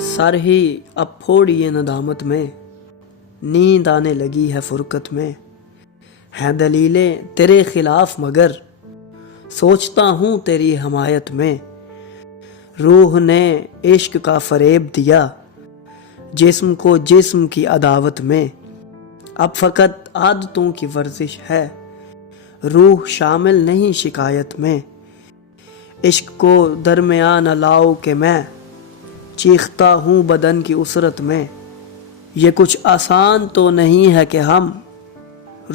سر ہی اب پھوڑیے ندامت میں، نیند آنے لگی ہے فرقت میں، ہیں دلیلیں تیرے خلاف مگر سوچتا ہوں تیری حمایت میں۔ روح نے عشق کا فریب دیا جسم کو جسم کی عداوت میں، اب فقط عادتوں کی ورزش ہے، روح شامل نہیں شکایت میں۔ عشق کو درمیان لاؤ کہ میں چیختا ہوں بدن کی اسرت میں، یہ کچھ آسان تو نہیں ہے کہ ہم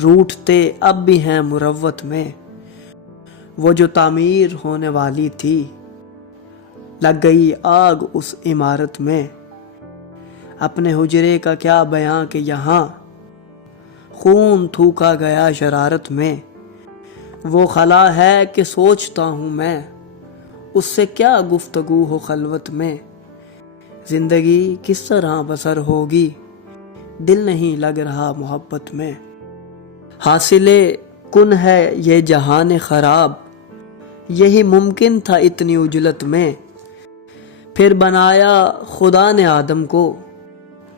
روٹھتے اب بھی ہیں مروت میں۔ وہ جو تعمیر ہونے والی تھی لگ گئی آگ اس عمارت میں، اپنے حجرے کا کیا بیاں کہ یہاں خون تھوکا گیا شرارت میں۔ وہ خلا ہے کہ سوچتا ہوں میں اس سے کیا گفتگو ہو خلوت میں، زندگی کس طرح بسر ہوگی دل نہیں لگ رہا محبت میں۔ حاصل کن ہے یہ جہان خراب، یہی ممکن تھا اتنی عجلت میں، پھر بنایا خدا نے آدم کو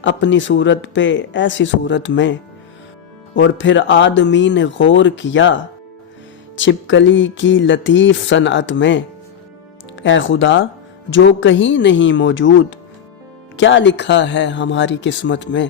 اپنی صورت پہ ایسی صورت میں، اور پھر آدمی نے غور کیا چھپکلی کی لطیف صنعت میں۔ اے خدا جو کہیں نہیں موجود، کیا لکھا ہے ہماری قسمت میں۔